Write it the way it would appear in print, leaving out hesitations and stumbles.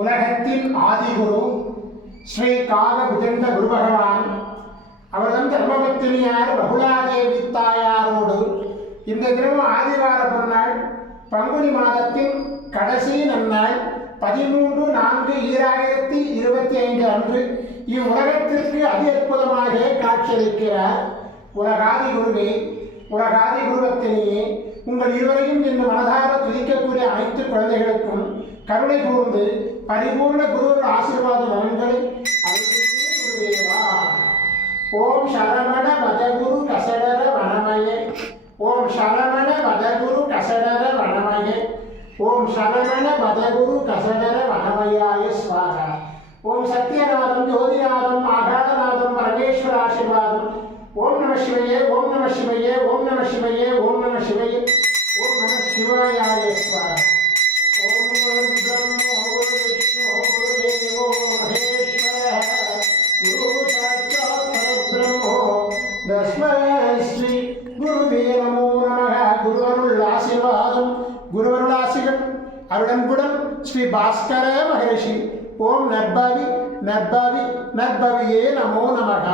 உலகத்தின் ஆதிகுரு ஸ்ரீ காகபுஜண்ட குரு பகவான் அவர்தம் தர்மபத்தினியார் பகுலாதேவி தாயாரோடு இந்த தினமும் ஆதிவார பொருநாள் பங்குனி மாதத்தின் கடைசி நன்னாள் 13/4/2025 அன்று இவ்வுலகத்திற்கு அதி அற்புதமாக காட்சியளிக்கிறார். உலகாதி குருவே, உலகாதி குருவத்தினியே, உங்கள் இருவரையும் இன்று மனதார துதிக்கக்கூடிய அனைத்து குழந்தைகளுக்கும் கருணை கூர்ந்து பரிபூர்ண குருவோட ஆசீர்வாத நலன்களை குருதேவா. ஓம் சரவண மதகுரு கசடர வனமய, ஓம் சரவண மதகுரு கசடர வனமய, ஓம் சரவண மதகுரு கசடர வனமயாய ஸ்வாகா. ஓம் சத்யநாதம் ஜோதிநாதம் ஆகாதநாதம் பரமேஸ்வர ஆசீர்வாதம். ஓம் நம சிவயே, ஓம் நம சிவயே, ஓம் நம சிவயே, ஓம் நம சிவயே, ஓம் நம சிவாயாய ஸ்வாகா. ஓம் குரு பிரம்மோ குரு விஷ்ணு குரு தேவோ மகேஸ்வரः குரு சாட்சாத் பரபிரம்மோ தஸ்மை ஸ்ரீ குருவே நமோ நமः. குருவருள் ஆசீர்வாதம், குருவருள் ஆசிகள் அருடன்புடன் ஸ்ரீ பாஸ்கர மகரிஷி. ஓம் நற்பவி நற்பவி நற்பவியே நமோ நமः.